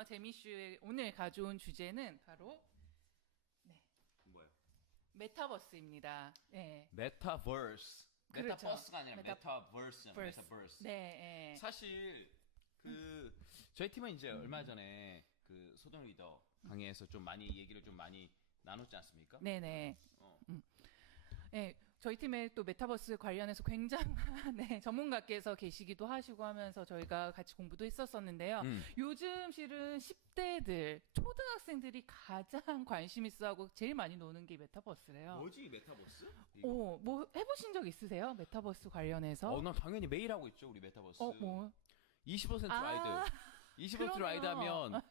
언어 재미쇼에 오늘 가져온 주제는 바로 뭐예요? 메타버스입니다. 네. 메타버스. 그렇죠. 메타버스가 아니라 메타버스. 네. 사실 저희 팀은 이제 얼마 전에 그 소동 리더 강의에서 좀 많이 얘기를 좀 많이 나눴지 않습니까? 네네. 네, 저희 팀에 또 메타버스 관련해서 굉장한 전문가께서 계시기도 하시고 하면서 저희가 같이 공부도 했었었는데요. 요즘 실은 10대들, 초등학생들이 가장 관심 있어하고 제일 많이 노는 게 메타버스래요. 뭐지 메타버스? 뭐 해보신 적 있으세요? 메타버스 관련해서? 난 당연히 매일 하고 있죠, 우리 메타버스. 뭐? 20% 라이드. 20% 라이드 하면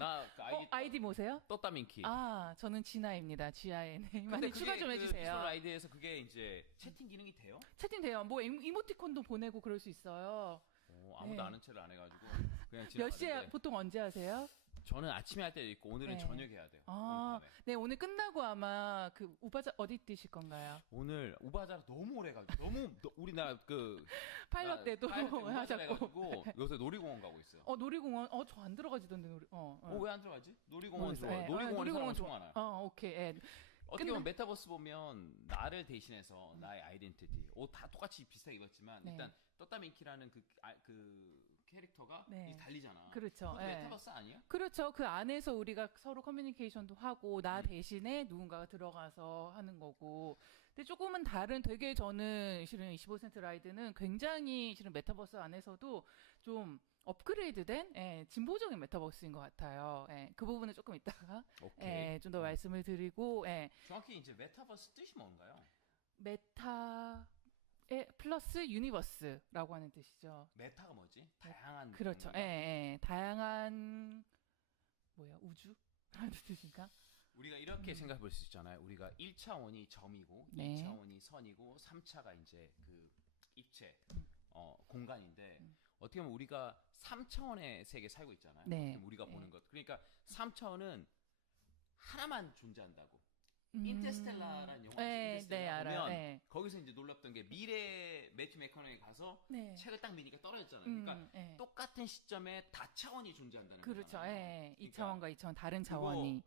그 아이디 뭐세요? 또따민키. 저는 진아입니다. GIN. 많이 추가 좀 해주세요. 20% 라이드에서 그게 이제 채팅 기능이 돼요? 채팅 돼요. 뭐 이모티콘도 보내고 그럴 수 있어요. 아무도 아는 체를 안 해가지고 그냥 몇 시에 보통 언제 하세요? 저는 아침에 할 때도 있고 오늘은 저녁에 해야 돼요. 네, 오늘 끝나고 아마 그 우바자 어디 뛰실 건가요? 오늘 우바자를 너무 오래 가지고 너무 우리나라 파일럿 때도 하셨고 요새 놀이공원 가고 있어요. 놀이공원 저 안 들어가지던데 왜 안 들어가지? 놀이공원 좋아. 놀이공원이 사람 엄청 많아요. 오케이. 어떻게 보면 메타버스 보면 나를 대신해서 나의 아이덴티티 옷 다 똑같이 비슷하게 입었지만 일단 또따민키라는 그 캐릭터가 달리잖아. 그렇죠. 메타버스 아니야? 그렇죠. 그 안에서 우리가 서로 커뮤니케이션도 하고 나 대신에 누군가가 들어가서 하는 거고. 근데 조금은 다른 되게 저는 실은 25% 라이드는 굉장히 실은 메타버스 안에서도 좀 업그레이드된 진보적인 메타버스인 것 같아요. 그 부분은 조금 이따가 좀 더 말씀을 드리고 정확히 이제 메타버스 뜻이 뭔가요? 메타 플러스 유니버스라고 하는 뜻이죠. 메타가 뭐지? 다양한. 그렇죠. 다양한 우주라는 뜻인가? 우리가 이렇게 생각해 볼 수 있잖아요. 우리가 1차원이 점이고 2차원이 선이고 3차가 이제 그 입체 공간인데 어떻게 보면 우리가 3차원의 세계에 살고 있잖아요. 우리가 보는 것. 그러니까 3차원은 하나만 존재한다고. 인터스텔라라는 영화 인터스텔라 보면 거기서 이제 놀랍던 게 미래 매튜 맥커너에 가서 책을 딱 미니까 떨어졌잖아요. 그러니까 똑같은 시점에 다차원이 존재한다는 거죠. 그렇죠. 2차원과 2차원 다른 차원이.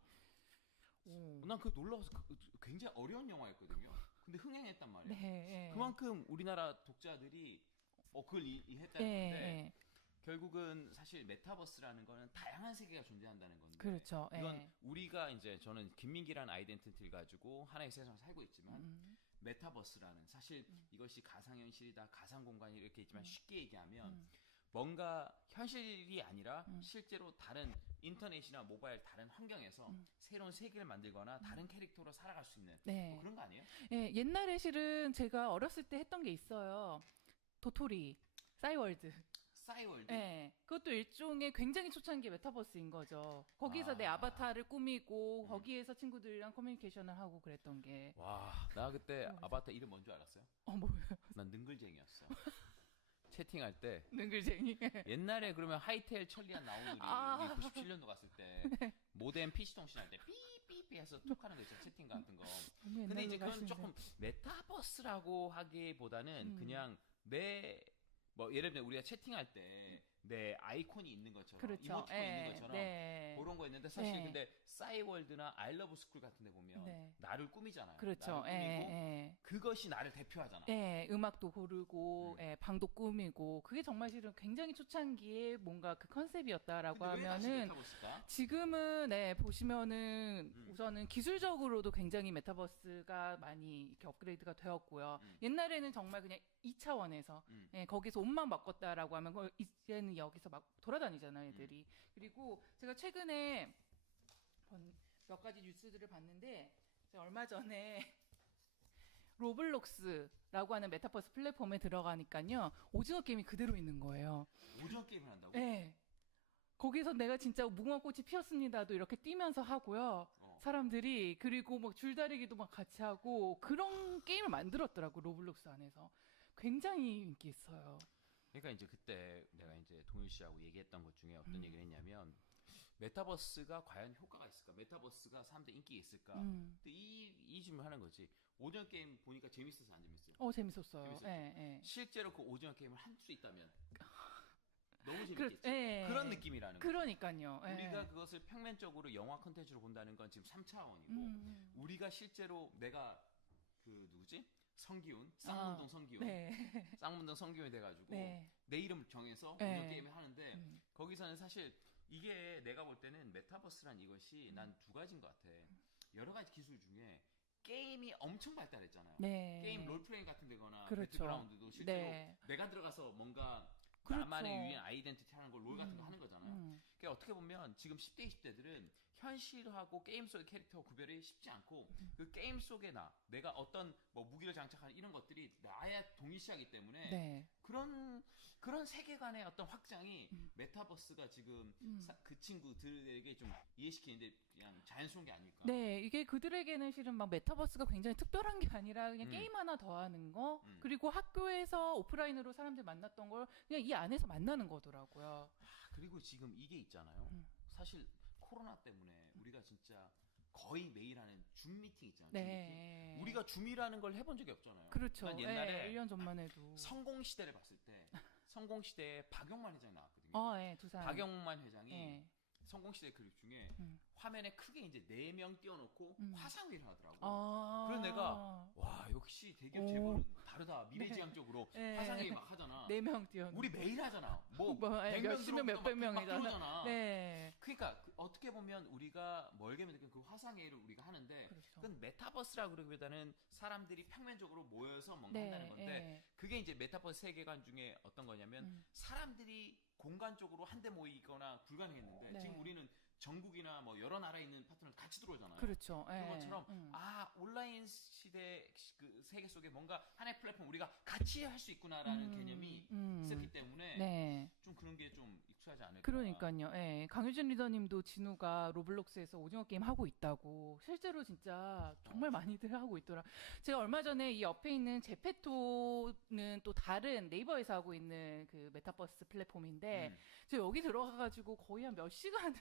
난 그거 놀라워서 굉장히 어려운 영화였거든요. 근데 흥행했단 말이에요. 그만큼 우리나라 독자들이 그걸 이해했다는 건데 결국은 사실 메타버스라는 거는 다양한 세계가 존재한다는 건데 그렇죠. 이건 우리가 이제 저는 김민기라는 아이덴티티를 가지고 하나의 세상을 살고 있지만 메타버스라는 사실 이것이 가상현실이다 가상공간이 이렇게 있지만 쉽게 얘기하면 뭔가 현실이 아니라 실제로 다른 인터넷이나 모바일 다른 환경에서 새로운 세계를 만들거나 다른 캐릭터로 살아갈 수 있는 뭐 그런 거 아니에요? 옛날에 실은 제가 어렸을 때 했던 게 있어요. 도토리, 싸이월드. 그것도 일종의 굉장히 초창기 메타버스인 거죠. 거기서 내 아바타를 꾸미고 거기에서 친구들이랑 커뮤니케이션을 하고 그랬던 게. 나 그때 아바타 이름 뭔 줄 알았어요? 뭐예요? 난 능글쟁이였어. 채팅할 때 능글쟁이. 옛날에 그러면 하이텔 천리안 나오는 우리 97년도 갔을 때 모뎀 PC 통신할 때 삐삐삐 해서 톡하는 거 있죠. 채팅 같은 거. 근데 이제 그건 조금 메타버스라고 하기보다는 그냥 예를 들면 우리가 채팅할 때 내 아이콘이 있는 것처럼 이모티콘이 있는 것처럼 그런 거 있는데 사실 근데 싸이월드나 아이러브 스쿨 같은 데 보면 나를 꾸미잖아요. 그렇죠. 나를 꾸미고 그것이 나를 대표하잖아. 음악도 고르고 방도 꾸미고 그게 정말 실은 굉장히 초창기에 뭔가 그 컨셉이었다라고 하면은 지금은 보시면은 우선은 기술적으로도 굉장히 메타버스가 많이 이렇게 업그레이드가 되었고요. 옛날에는 정말 그냥 2차원에서 거기서 옷만 바꿨다라고 하면 이제는 여기서 막 돌아다니잖아요, 애들이. 그리고 제가 최근에 몇 가지 뉴스들을 봤는데 제가 얼마 전에 로블록스라고 하는 메타버스 플랫폼에 들어가니까요. 오징어 게임이 그대로 있는 거예요. 오징어 게임을 한다고? 거기서 내가 진짜 무궁화꽃이 피었습니다도 이렇게 뛰면서 하고요. 사람들이. 그리고 막 줄다리기도 막 같이 하고 그런 게임을 만들었더라고, 로블록스 안에서. 굉장히 인기 있어요. 그러니까 이제 그때 내가 이제 동일 씨하고 얘기했던 것 중에 어떤 얘기를 했냐면 메타버스가 과연 효과가 있을까? 메타버스가 사람들 인기가 있을까? 근데 이 질문을 하는 거지. 오징어 게임 보니까 재밌어서 안 재밌어요? 재밌었어요. 실제로 그 오징어 게임을 할 수 있다면 너무 재밌겠지. 예. 그런 느낌이라는 거. 그러니까요. 예. 우리가 그것을 평면적으로 영화 콘텐츠로 본다는 건 지금 3차원이고 우리가 실제로 내가 그 누구지? 성기훈, 쌍문동 성기훈, 네. 쌍문동 성기훈이 돼가지고 네. 내 이름을 정해서 네. 오디오 게임을 하는데 거기서는 사실 이게 내가 볼 때는 메타버스란 이것이 난 두 가지인 것 같아. 여러 가지 기술 중에 게임이 엄청 발달했잖아요. 네. 게임 롤플레잉 같은 데거나 그렇죠. 배틀그라운드도 실제로 네. 내가 들어가서 뭔가 그렇죠. 나만의 유인 아이덴티티 하는 걸 롤 같은 거 하는 거잖아요. 그러니까 어떻게 보면 지금 10대, 20대들은 현실하고 게임 속의 캐릭터 구별이 쉽지 않고 그 게임 속에 내가 어떤 뭐 무기를 장착하는 이런 것들이 나야 동일시하기 때문에 네. 그런 세계관의 어떤 확장이 메타버스가 지금 그 친구들에게 좀 이해시키는데 그냥 자연스러운 게 아닐까. 네, 이게 그들에게는 실은 막 메타버스가 굉장히 특별한 게 아니라 그냥 게임 하나 더 하는 거, 그리고 학교에서 오프라인으로 사람들 만났던 걸 그냥 이 안에서 만나는 거더라고요. 그리고 지금 이게 있잖아요. 사실 코로나 때문에 우리가 진짜 거의 매일 하는 줌 미팅 있잖아요. 줌 네. 미팅. 우리가 줌이라는 걸 해본 적이 없잖아요. 그렇죠. 난 옛날에 1년 전만 해도. 성공시대를 봤을 때 성공시대에 박용만 회장이 나왔거든요. 네, 두 사람. 박용만 회장이 네. 성공시대 그룹 중에 화면에 크게 이제 4명 띄워놓고 화상회의를 하더라고. 그래서 내가 와 역시 대기업 재벌은 다르다. 미래지향적으로 네. 화상회의 막 하잖아. 4명 띄워. 우리 매일 하잖아. 뭐 예, 100명 몇십 명, 몇백 명이잖아. 그러잖아. 네. 그러니까 어떻게 보면 우리가 멀게 느낀 그 화상회의를 우리가 하는데 그렇죠. 그건 메타버스라고 그러기보다는 사람들이 평면적으로 모여서 뭔가 네. 한다는 건데 네. 그게 이제 메타버스 세계관 중에 어떤 거냐면 사람들이 공간적으로 한데 모이거나 불가능했는데 네. 지금 우리는 전국이나 뭐 여러 나라에 있는 파트너를 같이 들어오잖아요. 그렇죠. 그런 예. 것처럼 온라인 시대 그 세계 속에 뭔가 하나의 플랫폼 우리가 같이 할 수 있구나라는 개념이 있었기 때문에 네. 좀 그런 게 좀 익숙하지 않을까. 그러니까요. 예. 강유진 리더님도 진우가 로블록스에서 오징어 게임 하고 있다고 실제로 진짜 정말 많이들 하고 있더라. 제가 얼마 전에 이 옆에 있는 제페토는 또 다른 네이버에서 하고 있는 그 메타버스 플랫폼인데 제가 여기 들어가가지고 거의 한 몇 시간을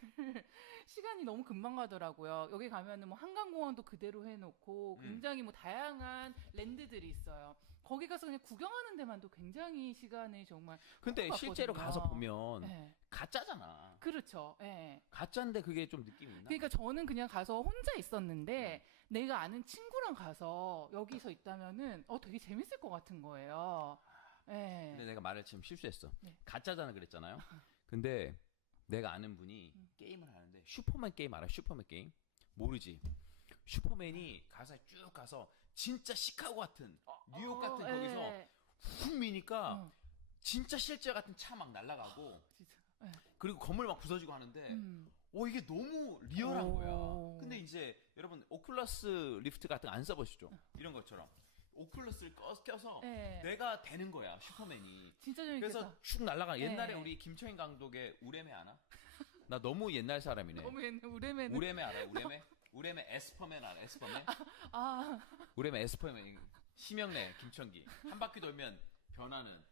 시간이 너무 금방 가더라고요. 여기 가면은 뭐 한강공원도 그대로 해놓고 굉장히 뭐 다양한 랜드들이 있어요. 거기 가서 그냥 구경하는 데만도 굉장히 시간이 정말. 근데 갔거든요. 실제로 가서 보면 네. 가짜잖아. 그렇죠. 예. 가짜인데 그게 좀 느낌이 있나? 그러니까 저는 그냥 가서 혼자 있었는데 내가 아는 친구랑 가서 여기서 있다면은 되게 재밌을 것 같은 거예요. 예. 근데 내가 말을 지금 실수했어. 네. 가짜잖아 그랬잖아요. 근데 내가 아는 분이 게임을 하는데 슈퍼맨 게임 알아? 슈퍼맨 게임? 모르지. 슈퍼맨이 가서 쭉 가서 진짜 시카고 같은 뉴욕 같은 거기서 예. 훅 미니까 진짜 실제 같은 차 막 날아가고 진짜. 예. 그리고 건물 막 부서지고 하는데 이게 너무 리얼한 오. 거야. 근데 이제 여러분 오큘러스 리프트 같은 거 안 써보시죠? 이런 것처럼 오큘러스를 껴서 네. 내가 되는 거야 슈퍼맨이. 진짜 재밌겠다. 그래서 쭉 날아가. 옛날에 네. 우리 김초인 감독의 우레메 아나? 나 너무 옛날 사람이네. 너무 옛날 우레메는. 우레메 알아요? 우레메? 우레메 에스퍼맨 알아? 에스퍼맨? 아. 우레메 에스퍼맨. 심형래 김천기. 한 바퀴 돌면 변하는.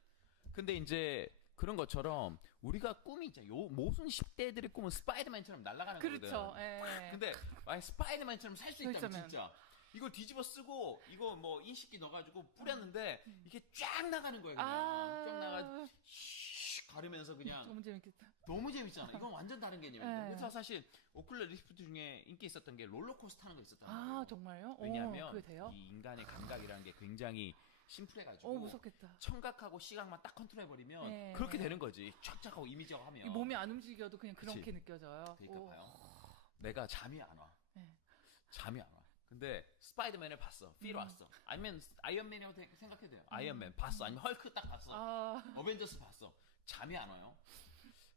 근데 이제 그런 것처럼 우리가 꿈이 이제 모든 10대들의 꿈은 스파이더맨처럼 날아가는 거거든. 그렇죠. 예. 근데 만약 스파이더맨처럼 살 수 있다면 그렇다면. 진짜 이걸 뒤집어 쓰고 이거 뭐 인식기 넣어가지고 뿌렸는데 이게 쫙 나가는 거야 그냥. 쫙 나가 슉 가르면서 그냥 너무 재밌겠다. 너무 재밌잖아. 이건 완전 다른 개념인데. 네. 그래서 사실 오큘러 리프트 중에 인기 있었던 게 롤러코스터 타는 거 있었단 아, 말이에요. 정말요? 왜냐하면 그게 돼요? 이 인간의 감각이라는 게 굉장히 심플해가지고 무섭겠다. 청각하고 시각만 딱 컨트롤해버리면 네. 그렇게 되는 거지. 촥촥하고 이미지하고 하면. 이 몸이 안 움직여도 그냥 그렇게 그치. 느껴져요. 그러니까 봐요. 내가 잠이 안 와. 네. 잠이 안 와. 근데 스파이더맨을 봤어. 필 왔어. 아니면 아이언맨이라고 생각해도 돼요. 아이언맨 봤어. 아니면 헐크 딱 봤어. 어벤져스 봤어. 잠이 안 와요.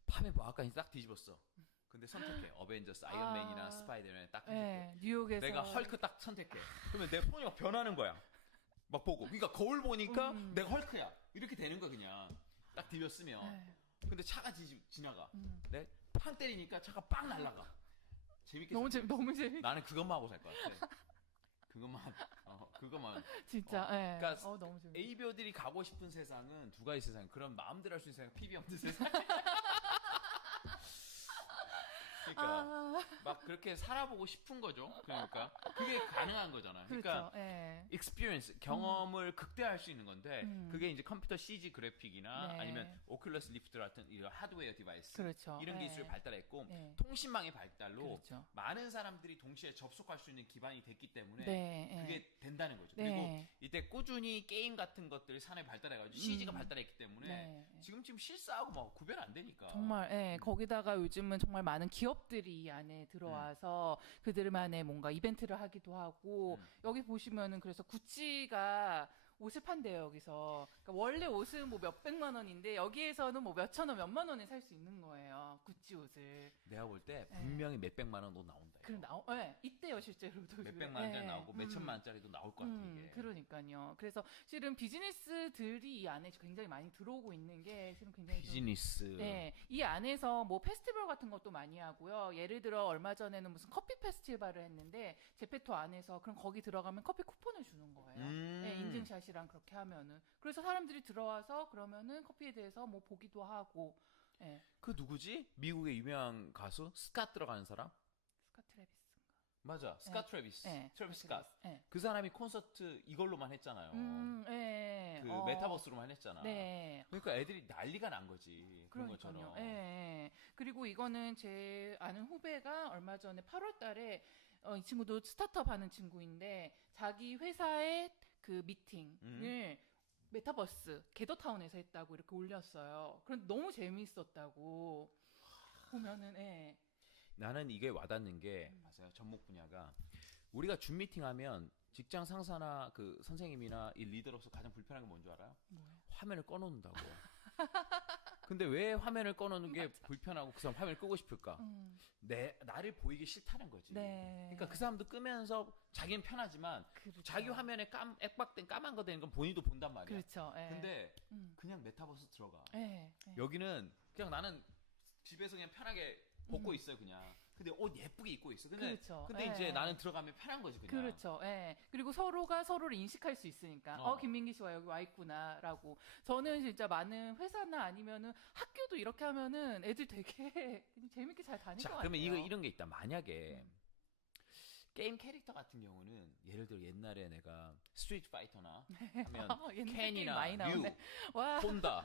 밤에 뭐 아까 딱 뒤집었어. 근데 선택해. 어벤져스, 아이언맨이나 스파이더맨 딱 선택해. 네, 뉴욕에서. 내가 헐크 딱 선택해. 그러면 내 폰이 막 변하는 거야. 막 보고. 그러니까 거울 보니까 내가 헐크야. 이렇게 되는 거야 그냥. 딱 뒤집었으면. 네. 근데 차가 지나가. 내 팡 때리니까 차가 빵 날아가. 재밌게. 너무 재밌. 나는 그것만 하고 살 것 같아. 그것만. 진짜. 예. 그러니까 너무 재밌. ABO들이 가고 싶은 세상은 두 가지 세상. 그런 마음대로 할 수 있는 세상, PB 없는 세상. 그러니까 막 그렇게 살아보고 싶은 거죠. 그러니까 그게 가능한 거잖아요. 그러니까 그렇죠. 예. experience 경험을 극대화할 수 있는 건데 그게 이제 컴퓨터 CG 그래픽이나 네. 아니면 오큘러스 리프트 같은 이런 하드웨어 디바이스 그렇죠. 이런 예. 기술이 발달했고 예. 통신망의 발달로 그렇죠. 많은 사람들이 동시에 접속할 수 있는 기반이 됐기 때문에 네. 예. 그게 된다는 거죠. 네. 그리고 이때 꾸준히 게임 같은 것들이 산업이 발달해가지고 CG가 발달했기 때문에 네. 지금 실사하고 뭐 구별 안 되니까. 정말, 예, 거기다가 요즘은 정말 많은 기업들이 이 안에 들어와서 그들만의 뭔가 이벤트를 하기도 하고, 여기 보시면은 그래서 구찌가 옷을 판대요, 여기서. 그러니까 원래 옷은 뭐 몇백만 원인데, 여기에서는 뭐 몇천 원, 몇만 원에 살 수 있는 거예요. 구찌 옷을. 내가 볼 때 분명히 몇백만 원 옷 나온다. 그럼 예, 이때요, 실제로도. 몇백만 원짜리 나오고 몇천만 원짜리도 나올 것 같아, 이게. 그러니까요. 그래서 실은 비즈니스들이 이 안에 굉장히 많이 들어오고 있는 게 실은 굉장히 비즈니스. 네, 이 안에서 뭐 페스티벌 같은 것도 많이 하고요. 예를 들어 얼마 전에는 무슨 커피 페스티벌을 했는데 제페토 안에서 그럼 거기 들어가면 커피 쿠폰을 주는 거예요. 네, 인증샷이랑 그렇게 하면은. 그래서 사람들이 들어와서 그러면은 커피에 대해서 뭐 보기도 하고. 네. 그 누구지? 미국의 유명한 가수 스캇 들어가는 사람? 스카 트래비스인가? 맞아, 스캇 트래비스. 네, 트래비스 스카 스캇. 트래비스. 네. 그 사람이 콘서트 이걸로만 했잖아요. 네. 그 메타버스로만 했잖아. 네. 그러니까 애들이 난리가 난 거지. 그런 그러니까요. 것처럼. 예. 그리고 이거는 제 아는 후배가 얼마 전에 8월 달에 이 친구도 스타트업 하는 친구인데 자기 회사의 그 미팅을 메타버스 게더타운에서 했다고 이렇게 올렸어요. 그런데 너무 재미있었다고 보면은 예. 나는 이게 와닿는 게 맞아요. 전목 분야가 우리가 줌 미팅하면 직장 상사나 그 선생님이나 이 리더로서 가장 불편한 게 뭔지 알아요? 뭐예요? 화면을 꺼놓는다고. 근데 왜 화면을 꺼놓는 게 불편하고 그 사람 화면을 끄고 싶을까? 나를 보이기 싫다는 거지. 네. 그러니까 그 사람도 끄면서 자기는 편하지만 그렇죠. 자기 화면에 액박된 까만 거 되는 건 본인도 본단 말이야. 그렇죠. 예. 근데 그냥 메타버스 들어가. 예. 여기는 그냥 나는 집에서 그냥 편하게 벗고 있어요, 그냥. 근데 옷 예쁘게 입고 있어. 그렇죠. 근데 예. 이제 나는 들어가면 편한 거지, 그냥. 그렇죠. 예. 그리고 서로가 서로를 인식할 수 있으니까 김민기 씨와 여기 와 있구나라고. 저는 진짜 많은 회사나 아니면은 학교도 이렇게 하면은 애들 되게 재밌게 잘 다닐 것 같아요. 그러면 이런 게 있다. 만약에 게임 캐릭터 같은 경우는 예를 들어 옛날에 내가 스트리트 파이터나 하면 옛날 게임 캔이나 많이 류, 나오네. 와. 혼다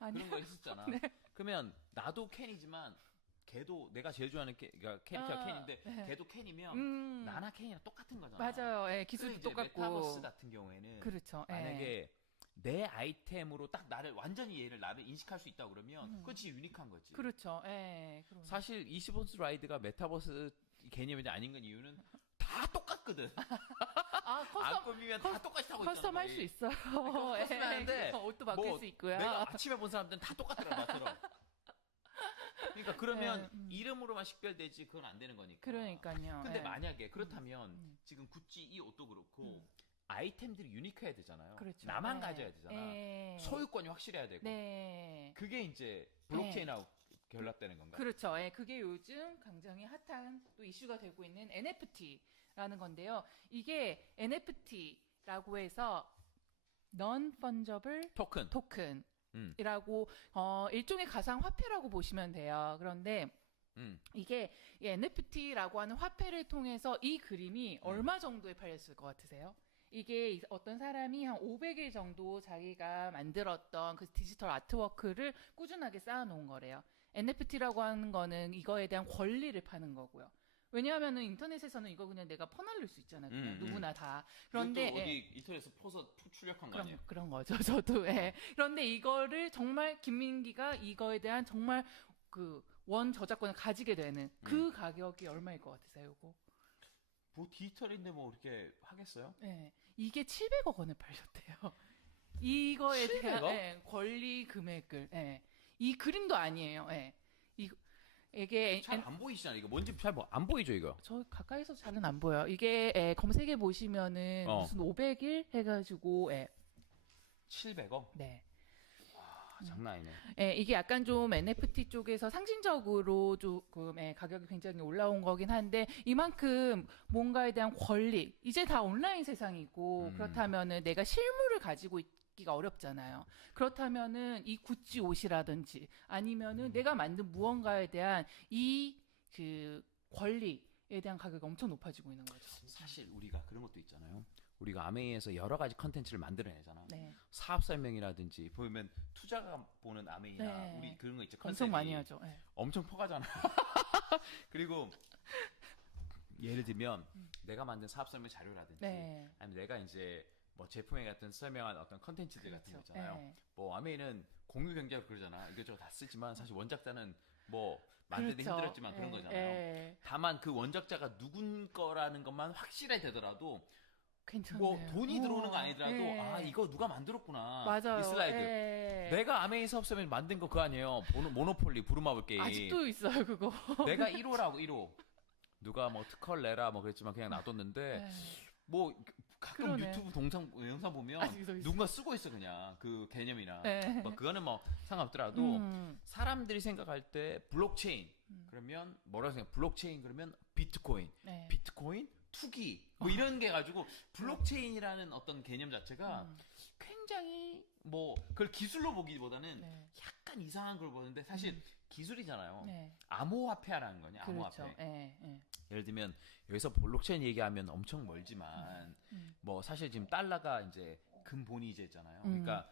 아니야. 그런 거 했었잖아. 네. 그러면 나도 캔이지만 걔도 내가 제일 좋아하는 그러니까 캐릭터가 캔인데 네. 걔도 캔이면 나나 캔이랑 똑같은 거잖아. 맞아요. 예, 기술도 똑같고. 메타버스 같은 경우에는 그렇죠. 예. 만약에 내 아이템으로 딱 나를 인식할 수 있다고 그러면 그건 진짜 유니크한 거지. 그렇죠. 예. 사실 20온스 라이드가 메타버스 개념이 아닌 건 이유는 다 똑같거든. 안 꾸미면 다 똑같이 타고 있잖아. 커스텀 할 수 있어요. 커스텀 하는데 옷도 바뀔 수 있고요. 내가 아침에 본 사람들은 다 똑같더라, 나처럼. 그러니까 그러면 이름으로만 식별되지 그건 안 되는 거니까. 그러니까요. 근데 만약에 그렇다면 지금 구찌 이 옷도 그렇고 아이템들이 유니크해야 되잖아요. 그렇죠. 나만 가져야 되잖아. 소유권이 확실해야 되고. 네. 그게 이제 블록체인하고 결합되는 건가요? 그렇죠. 예, 그게 요즘 굉장히 핫한 또 이슈가 되고 있는 NFT라는 건데요. 이게 NFT라고 해서 Non-Fungible 토큰. 이라고 일종의 가상 화폐라고 보시면 돼요. 그런데 이게 이 NFT라고 하는 화폐를 통해서 이 그림이 얼마 정도에 팔렸을 것 같으세요? 이게 어떤 사람이 한 500일 정도 자기가 만들었던 그 디지털 아트워크를 꾸준하게 쌓아놓은 거래요. NFT라고 하는 거는 이거에 대한 권리를 파는 거고요. 왜냐하면은 인터넷에서는 이거 그냥 내가 퍼날릴 수 있잖아요. 그냥 누구나 다. 그런데 어디 인터넷에서 출력한 거 아니에요? 그런 거죠. 저도. 예. 그런데 이거를 정말 김민기가 이거에 대한 정말 그 원 저작권을 가지게 되는 그 가격이 얼마일 것 같으세요, 이거? 뭐 디지털인데 뭐 이렇게 하겠어요? 네. 이게 700억 원을 팔렸대요. 이거에 700억? 대한 권리 금액을. 예. 이 그림도 아니에요. 예. 이게 잘 안 보이시잖아. 이거 뭔지 잘 안 보이죠, 이거? 저 가까이서 잘은 안 보여. 이게 검색해 보시면은 무슨 500일 해가지고 700억? 네. 와, 장난 아니네. 예, 이게 약간 좀 NFT 쪽에서 상징적으로 조금 가격이 굉장히 올라온 거긴 한데 이만큼 뭔가에 대한 권리 이제 다 온라인 세상이고 그렇다면은 내가 실물을 가지고 찾기가 어렵잖아요. 그렇다면은 이 구찌 옷이라든지 아니면은 내가 만든 무언가에 대한 이 그 권리에 대한 가격이 엄청 높아지고 있는 거죠. 사실 우리가 그런 것도 있잖아요. 우리가 아메이에서 여러 가지 컨텐츠를 만들어내잖아. 네. 사업 설명이라든지 보면 투자가 보는 아메이나 네. 우리 그런 거 있죠. 엄청 컨셉이 많이 하죠. 네. 엄청 퍼가잖아. 그리고 예를 들면 내가 만든 사업 설명 자료라든지 네. 아니면 내가 이제 뭐 제품에 같은 설명한 어떤 컨텐츠들 같은 거 있잖아요. 네. 뭐 아메이는 공유 경제학 그러잖아. 이것저것 다 쓰지만 사실 원작자는 뭐 만들기 그렇죠. 힘들었지만 그런 거잖아요. 네. 다만 그 원작자가 누군 거라는 것만 확실해 되더라도 괜찮네요. 뭐 돈이 들어오는 거 아니더라도 네. 아 이거 누가 만들었구나. 맞아요. 이 슬라이드. 네. 내가 아메이 사업 설명 만든 거 그거 아니에요. 모노폴리 부루마블 게임. 아직도 있어요 그거. 내가 1호라고 1호. 누가 뭐 특허를 내라 뭐 그랬지만 그냥 놔뒀는데 네. 뭐 가끔 그러네. 유튜브 영상 보면 아직도 있어. 누군가 쓰고 있어 그냥 그 개념이나 네. 뭐 그거는 뭐 상관없더라도 사람들이 생각할 때 블록체인 그러면 뭐라고 생각? 블록체인 그러면 비트코인, 네. 비트코인 투기 뭐 이런 게 가지고 블록체인이라는 어떤 개념 자체가 굉장히 뭐 그걸 기술로 보기보다는 네. 약간 이상한 걸 보는데 사실 기술이잖아요. 네. 암호화폐라는 거냐 그렇죠. 암호화폐. 네. 네. 예를 들면 여기서 블록체인 얘기하면 엄청 멀지만 뭐 사실 지금 달러가 이제 근본이 이제 있잖아요. 그러니까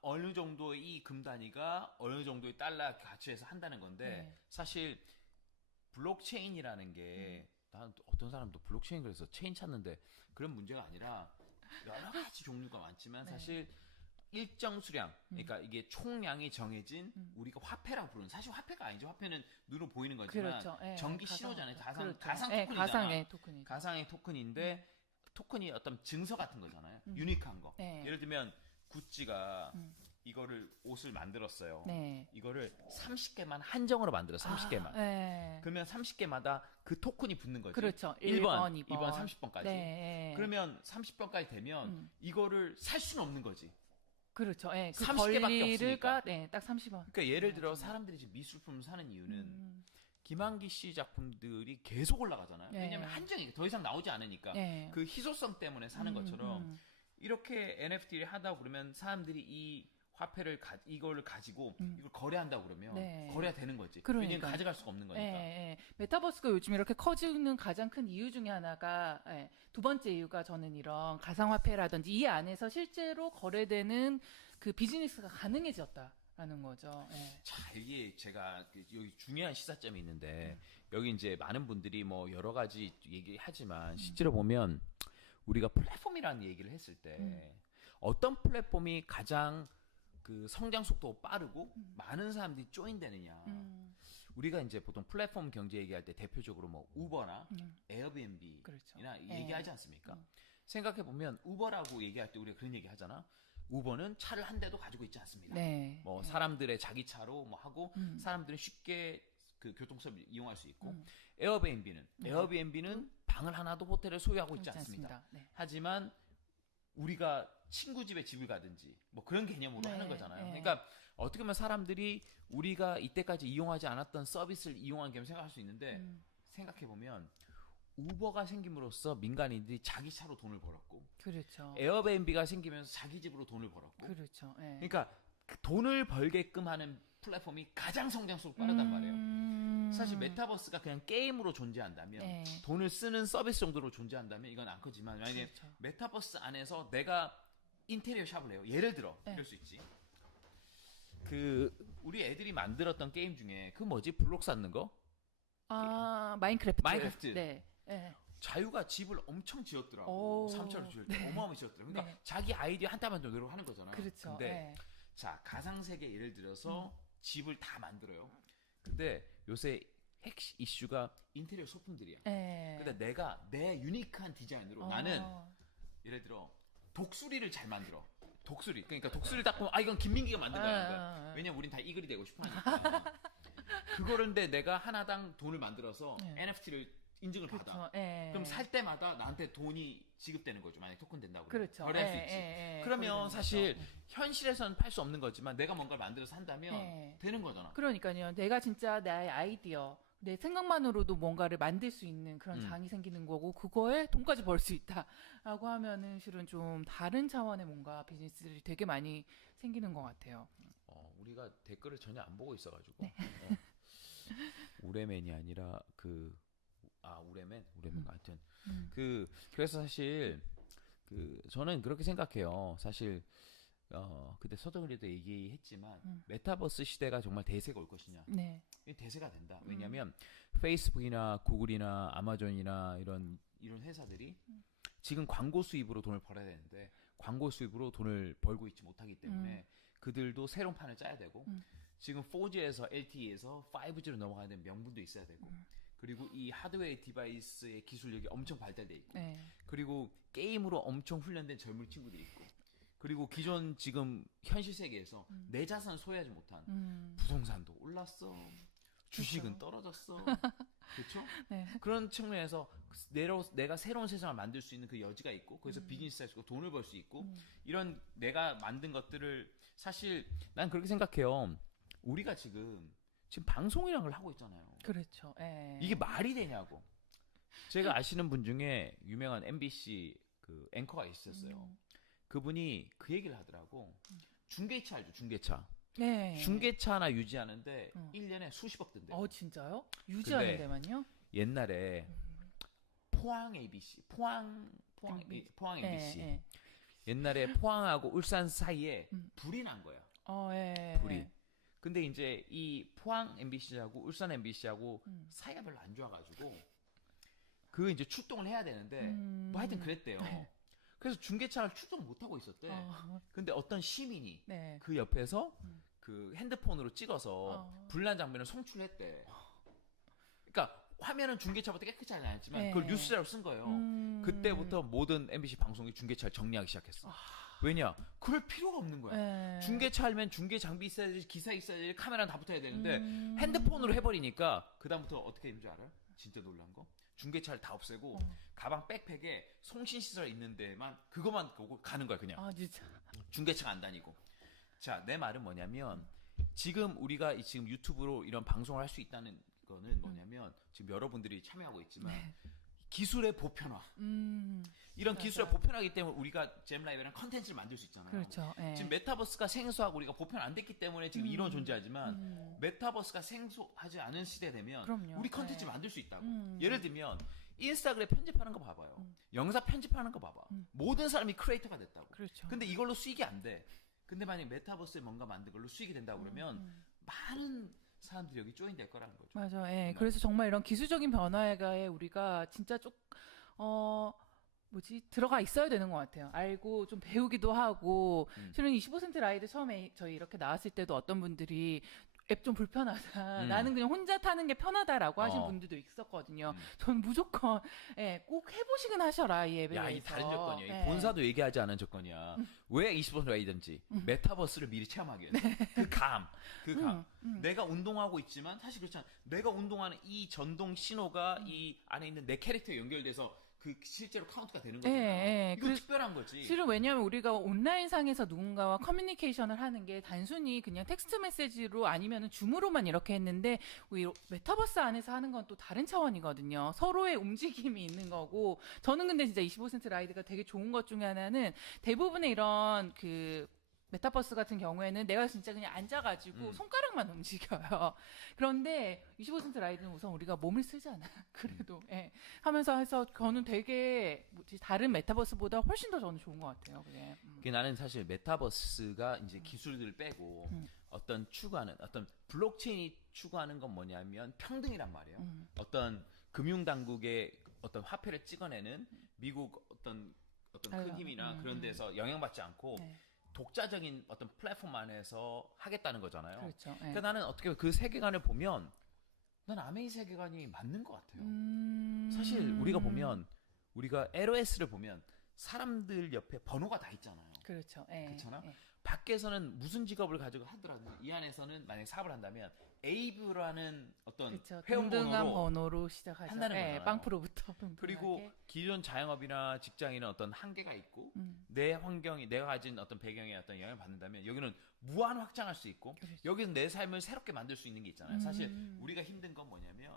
어느 정도의 이 금 단위가 어느 정도의 달러 가치에서 한다는 건데 네. 사실 블록체인이라는 게 난 어떤 사람도 블록체인 그래서 체인 찾는데 그런 문제가 아니라 여러 가지 종류가 많지만 네. 사실 일정 수량 그러니까 이게 총량이 정해진 우리가 화폐라고 부르는 사실 화폐가 아니죠. 화폐는 눈으로 보이는 거지만 그렇죠. 네. 전기 신호잖아요. 그렇죠. 가상 네, 토큰이잖아. 가상의 토큰이죠. 가상의 토큰인데 토큰이 어떤 증서 같은 거잖아요. 유니크한 거. 네. 예를 들면 구찌가 이거를 옷을 만들었어요. 네. 이거를 30개만 한정으로 만들어 30개만. 네. 그러면 30개마다 그 토큰이 붙는 거지. 그렇죠. 1번, 2번, 2번, 30번까지. 네. 그러면 30번까지 되면 이거를 살 수는 없는 거지. 그렇죠. 네. 그 30개 밖에 권리가 없으니까. 네, 딱 30원. 그러니까 예를 들어 사람들이 지금 미술품 사는 이유는 김한기 씨 작품들이 계속 올라가잖아요. 네. 왜냐면 한정이 더 이상 나오지 않으니까. 네. 그 희소성 때문에 사는 것처럼 이렇게 NFT를 하다 그러면 사람들이 이 화폐를 이거를 가지고 이걸 거래한다 그러면 네. 거래가 되는 거지. 그러니까요. 왜냐면 가져갈 수가 없는 거니까. 네, 네. 메타버스가 요즘 이렇게 커지는 가장 큰 이유 중에 하나가 두 번째 이유가 저는 이런 가상화폐라든지 이 안에서 실제로 거래되는 그 비즈니스가 가능해졌다라는 거죠. 네. 자, 이게 제가 여기 중요한 시사점이 있는데 여기 이제 많은 분들이 뭐 여러 가지 얘기하지만 실제로 보면 우리가 플랫폼이라는 얘기를 했을 때 어떤 플랫폼이 가장 그 성장 속도가 빠르고 많은 사람들이 조인되느냐. 우리가 이제 보통 플랫폼 경제 얘기할 때 대표적으로 뭐 우버나 에어비앤비나 그렇죠. 얘기하지 않습니까? 생각해 보면 우버라고 얘기할 때 우리가 그런 얘기 하잖아. 우버는 차를 한 대도 가지고 있지 않습니다. 네. 뭐 사람들의 자기 차로 뭐 하고 사람들은 쉽게 그 교통수단을 이용할 수 있고 에어비앤비는 방을 하나도 호텔에 소유하고 있지 않습니다. 네. 하지만 우리가 친구 집에 집을 가든지 뭐 그런 개념으로 네, 하는 거잖아요. 네. 그러니까 어떻게 보면 사람들이 우리가 이때까지 이용하지 않았던 서비스를 이용한 겸 생각할 수 있는데 생각해 보면 우버가 생김으로써 민간인들이 자기 차로 돈을 벌었고 그렇죠. 에어비앤비가 생기면서 자기 집으로 돈을 벌었고 그렇죠. 네. 그러니까 그 돈을 벌게끔 하는 플랫폼이 가장 성장速도 빠르단 말이에요. 사실 메타버스가 그냥 게임으로 존재한다면 네. 돈을 쓰는 서비스 정도로 존재한다면 이건 안 크지만 만약에 그렇죠. 메타버스 안에서 내가 인테리어 샵을 해요. 예를 들어 네. 이럴 수 있지. 그 우리 애들이 만들었던 게임 중에 그 뭐지 블록 쌓는 거 마인크래프트. 마인크래프트. 네. 네. 자유가 집을 엄청 지었더라고. 오. 3차로 지을 때 어마어마하게 지었더라고. 그러니까 네. 자기 아이디어 한 땀만 더 노력하는 거잖아. 그렇죠. 근데 네. 자 가상세계 예를 들어서 집을 다 만들어요. 근데 요새 핵 이슈가 인테리어 소품들이야. 네. 근데 내가 내 유니크한 디자인으로 나는 예를 들어 독수리를 잘 만들어. 독수리. 그러니까 독수리를 딱 보면 이건 김민기가 만든 거야. 왜냐면 우린 다 이글이 되고 싶어 하니까. 그거를 근데 내가 하나당 돈을 만들어서 NFT를 인증을 받아. 그럼 살 때마다 나한테 돈이 지급되는 거죠. 만약에 토큰 된다고. 그렇죠. 거래할 수 있지. 그러면 사실 현실에서는 팔 수 없는 거지만 내가 뭔가를 만들어서 한다면 되는 거잖아. 그러니까요. 내가 진짜 나의 아이디어 내 생각만으로도 뭔가를 만들 수 있는 그런 음. 장이 생기는 거고 그거에 돈까지 벌 수 있다라고 하면은 실은 좀 다른 차원의 뭔가 비즈니스들이 되게 많이 생기는 것 같아요. 우리가 댓글을 전혀 안 보고 있어가지고 네. 우레맨이 아니라 우레맨 음. 하여튼 음. 그래서 사실 저는 그렇게 생각해요. 사실 그때 서정리도 얘기했지만 메타버스 시대가 정말 대세가 올 것이냐. 네. 이 대세가 된다. 왜냐하면 페이스북이나 구글이나 아마존이나 이런 회사들이 지금 광고 수입으로 돈을 벌어야 되는데 광고 수입으로 돈을 벌고 있지 못하기 때문에 그들도 새로운 판을 짜야 되고 지금 4G에서 LTE에서 5G로 넘어가는 명분도 있어야 되고 그리고 이 하드웨어 디바이스의 기술력이 엄청 발달돼 있고 네. 그리고 게임으로 엄청 훈련된 젊은 친구들이 있고 그리고 기존 지금 현실 세계에서 내 자산 소유하지 못한 부동산도 올랐어. 주식은 떨어졌어. 그렇죠? 네. 그런 측면에서 내가 새로운 세상을 만들 수 있는 그 여지가 있고 거기서 비즈니스 할 수 있고 돈을 벌 수 있고 이런 내가 만든 것들을 사실 난 그렇게 생각해요. 우리가 지금 방송이라는 걸 하고 있잖아요. 그렇죠. 예. 이게 말이 되냐고. 제가 아시는 분 중에 유명한 MBC 그 앵커가 있었어요. 그분이 그 얘기를 하더라고. 중계차 알죠? 중계차. 네. 중계차나 유지하는데 1년에 수십억 든대요. 진짜요? 유지하는 근데 데만요? 옛날에 포항 ABC, 포항 ABC. 예. 옛날에 포항하고 울산 사이에 불이 난 거야. 예. 불이. 근데 이제 이 포항 MBC하고 울산 MBC하고 사이가 별로 안 좋아가지고 그 이제 출동을 해야 되는데 뭐 하여튼 그랬대요. 그래서 중계차를 출동 못 하고 있었대. 근데 어떤 시민이 네. 그 옆에서 그 핸드폰으로 찍어서 불난 장면을 송출했대. 그러니까 화면은 중계차보다 깨끗하지 않았지만 네. 그걸 뉴스라고 쓴 거예요. 그때부터 모든 MBC 방송이 중계차를 정리하기 시작했어. 왜냐? 그럴 필요가 없는 거야. 네. 중계차 하면 중계 장비 있어야 되지, 기사 있어야 되지, 카메라 다 붙어야 되는데 핸드폰으로 해버리니까 그 다음부터 어떻게 되는 줄 알아요? 진짜 놀란 거? 중계차를 다 없애고 가방 백팩에 송신 시설 있는 데만 그것만 보고 가는 거야 그냥. 진짜. 중계차가 안 다니고. 자, 내 말은 뭐냐면 지금 우리가 지금 유튜브로 이런 방송을 할 수 있다는 거는 뭐냐면 지금 여러분들이 참여하고 있지만 기술의 보편화. 이런 기술의 보편화이기 때문에 우리가 잼라이브라는 컨텐츠를 만들 수 있잖아요. 그렇죠. 예. 지금 메타버스가 생소하고 우리가 보편 안 됐기 때문에 지금 이런 존재하지만 메타버스가 생소하지 않은 시대 되면 그럼요. 우리 컨텐츠 네. 만들 수 있다고. 예를 들면 인스타그램 편집하는 거 봐봐요. 영상 편집하는 거 봐봐. 모든 사람이 크리에이터가 됐다고. 그렇죠. 근데 이걸로 수익이 안 돼. 근데 만약 메타버스에 뭔가 만든 걸로 수익이 된다고 그러면 많은 사람들이 여기 조인될 거라는 거죠. 맞아. 예. 그래서 정말 이런 기술적인 변화에 우리가 진짜 들어가 있어야 되는 것 같아요. 알고 좀 배우기도 하고. 실은 25센트 라이드 처음에 저희 이렇게 나왔을 때도 어떤 분들이 앱 좀 불편하다. 나는 그냥 혼자 타는 게 편하다라고 하신 분들도 있었거든요. 전 무조건 꼭 해보시긴 하셔라 이 앱에 야, 대해서. 이 다른 조건이야. 예. 이 본사도 얘기하지 않은 조건이야. 왜 20번 라이든지 메타버스를 미리 체험하게 해서 그 감. 내가 운동하고 있지만 사실 그렇잖아. 내가 운동하는 이 전동 신호가 이 안에 있는 내 캐릭터에 연결돼서 그 실제로 카운트가 되는 거잖아요. 이거 특별한 거지. 실은 왜냐하면 우리가 온라인상에서 누군가와 커뮤니케이션을 하는 게 단순히 그냥 텍스트 메시지로 아니면 줌으로만 이렇게 했는데 메타버스 안에서 하는 건 또 다른 차원이거든요. 서로의 움직임이 있는 거고. 저는 근데 진짜 25센트 라이드가 되게 좋은 것 중에 하나는 대부분의 이런 메타버스 같은 경우에는 내가 진짜 그냥 앉아가지고 손가락만 움직여요. 그런데 25센트 라이드는 우선 우리가 몸을 쓰잖아. 그래도 하면서 해서 저는 되게 다른 메타버스보다 훨씬 더 저는 좋은 것 같아요. 그게. 나는 사실 메타버스가 이제 기술들을 빼고 어떤 추구하는 어떤 블록체인이 추구하는 건 뭐냐면 평등이란 말이에요. 어떤 금융 당국의 어떤 화폐를 찍어내는 미국 어떤 큰 힘이나 그런 데서 영향받지 않고. 독자적인 어떤 플랫폼 안에서 하겠다는 거잖아요. 그렇죠. 그러니까 나는 어떻게 그 세계관을 보면 난 아메이 세계관이 맞는 것 같아요. 사실 우리가 보면 우리가 LOS를 보면 사람들 옆에 번호가 다 있잖아요. 그렇죠. 그렇잖아. 밖에서는 무슨 직업을 가지고 하더라도 이 안에서는 만약 사업을 한다면 에이브라는 어떤 그쵸. 회원 동등한 번호로 번호로 시작하죠. 한다는 네, 거잖아요. 빵프로부터 동등하게. 그리고 기존 자영업이나 직장인은 어떤 한계가 있고 음. 내 환경이 내가 가진 어떤 배경에 어떤 영향을 받는다면 여기는 무한 확장할 수 있고 그렇죠. 여기는 내 삶을 새롭게 만들 수 있는 게 있잖아요. 사실 음. 우리가 힘든 건 뭐냐면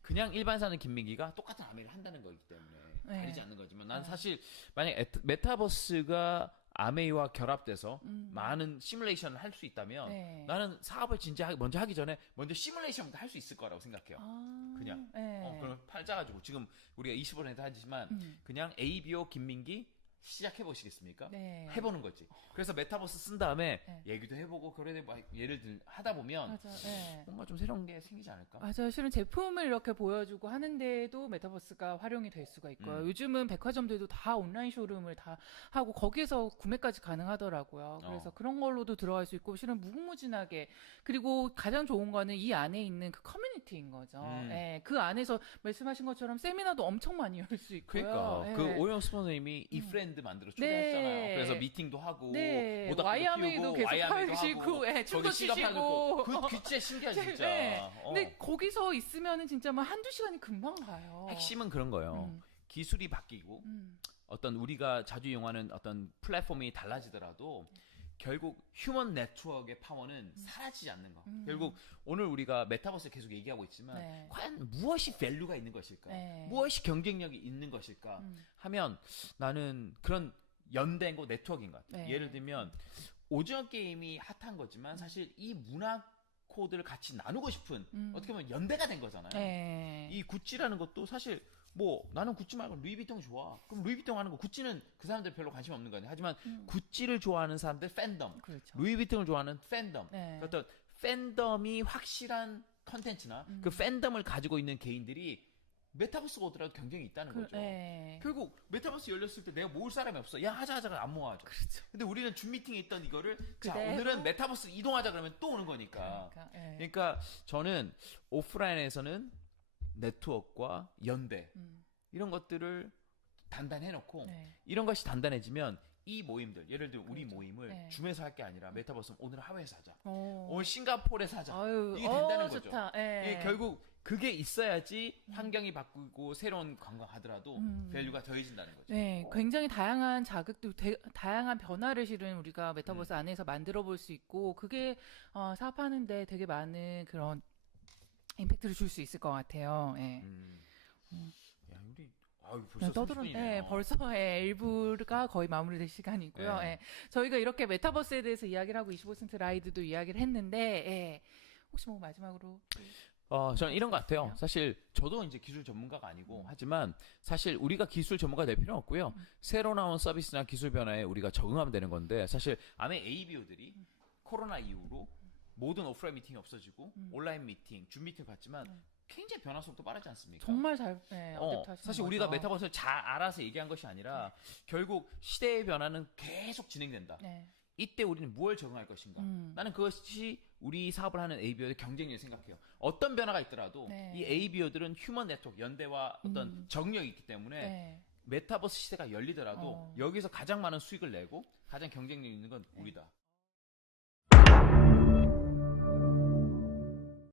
그냥 일반 사는 김민기가 똑같은 아메이를 한다는 거기 때문에 네. 다르지 않는 거지만 난 네. 사실 만약 메타버스가 아메이와 결합돼서 많은 시뮬레이션을 할 수 있다면 네. 나는 사업을 진짜 먼저 하기 전에 먼저 시뮬레이션부터 할 수 있을 거라고 생각해요. 아, 그냥. 네. 그럼 팔 짜가지고 지금 우리가 25% 하지만 그냥 ABO 김민기 시작해 보시겠습니까? 네. 해보는 거지. 그래서 메타버스 쓴 다음에 네. 얘기도 해보고 그러다 막 예를 들 하다 보면 맞아. 네. 뭔가 좀 새로운 게 생기지 않을까? 맞아요. 실은 제품을 이렇게 보여주고 하는데도 메타버스가 활용이 될 수가 있고요. 요즘은 백화점들도 다 온라인 쇼룸을 다 하고 거기에서 구매까지 가능하더라고요. 그래서 그런 걸로도 들어갈 수 있고 실은 무궁무진하게 그리고 가장 좋은 거는 이 안에 있는 그 커뮤니티인 거죠. 예, 그 안에서 말씀하신 것처럼 세미나도 엄청 많이 열 수 있고요. 그러니까 예. 그 오영 스폰서님이 이프렌드 만들어 초대했잖아요. 네. 그래서 미팅도 하고 네, 모닥불도 와이아메이도 피우고 계속 와이아메이도 하시고, 하고 예, 춤도 거기 시간 추시고. 그 진짜 신기하지 진짜. 네. 어. 근데 거기서 있으면은 진짜 뭐 한두 시간이 금방 가요. 핵심은 그런 거예요. 음. 기술이 바뀌고 어떤 우리가 자주 이용하는 어떤 플랫폼이 달라지더라도 결국 휴먼 네트워크의 파워는 사라지지 않는 거. 결국 오늘 우리가 메타버스 계속 얘기하고 있지만 네. 과연 무엇이 밸류가 있는 것일까? 네. 무엇이 경쟁력이 있는 것일까? 하면 나는 그런 연대고 네트워크인 것 같아요. 네. 예를 들면 오징어 게임이 핫한 거지만 사실 이 문화 코드를 같이 나누고 싶은 어떻게 보면 연대가 된 거잖아요. 네. 이 구찌라는 것도 사실 뭐 나는 구찌 말고 루이비통 좋아. 그럼 루이비통 하는 거 구찌는 그 사람들 별로 관심 없는 거 아니에요. 하지만 구찌를 좋아하는 사람들 팬덤, 그렇죠. 루이비통을 좋아하는 팬덤. 네. 그 어떤 팬덤이 확실한 컨텐츠나 그 팬덤을 가지고 있는 개인들이 메타버스가 오더라도 경쟁이 있다는 거죠. 네. 결국 메타버스 열렸을 때 내가 모을 사람이 없어. 야 하자가 안 모아져. 그렇죠. 근데 우리는 줌 미팅에 있던 이거를 자 그대로? 오늘은 메타버스 이동하자 그러면 또 오는 거니까. 네. 그러니까 저는 오프라인에서는 네트워크와 연대 이런 것들을 단단해놓고 네. 이런 것이 단단해지면 이 모임들 예를 들어 우리 그렇죠. 모임을 네. 줌에서 할 게 아니라 메타버스 오늘 하와이에서 하자. 오. 오늘 싱가포르에서 하자. 아유, 이게 된다는 거죠. 좋다. 네. 이게 결국 그게 있어야지 환경이 바꾸고 새로운 관광하더라도 밸류가 더해진다는 거죠. 네, 굉장히 다양한 자극도, 다양한 변화를 실은 우리가 메타버스 안에서 만들어 볼 수 있고, 그게 사업하는데 되게 많은 그런 임팩트를 줄 수 있을 것 같아요. 예. 야, 우리 벌써 떠들었, 30분이네요. 예, 벌써 1부가 거의 마무리될 시간이고요. 네. 예. 저희가 이렇게 메타버스에 대해서 이야기를 하고 25센트 라이드도 이야기를 했는데, 예. 혹시 뭐 마지막으로 저는 이런 것 같아요. 사실 저도 이제 기술 전문가가 아니고 하지만 사실 우리가 기술 전문가 될 필요는 없고요. 새로 나온 서비스나 기술 변화에 우리가 적응하면 되는 건데 사실 아메 ABO들이 코로나 이후로 모든 오프라인 미팅이 없어지고 온라인 미팅, 줌 미팅 봤지만 굉장히 변화 속도 빠르지 않습니까? 정말 잘 어댑트하시는 사실 거죠. 우리가 메타버스를 잘 알아서 얘기한 것이 아니라 결국 시대의 변화는 계속 진행된다. 네. 이때 우리는 무엇을 적응할 것인가? 나는 그것이 우리 사업을 하는 ABO의 경쟁력을 생각해요. 어떤 변화가 있더라도 네. 이 ABO들은 휴먼 네트워크, 연대와 어떤 적응력이 있기 때문에 네. 메타버스 시대가 열리더라도 여기서 가장 많은 수익을 내고 가장 경쟁력 있는 건 우리다.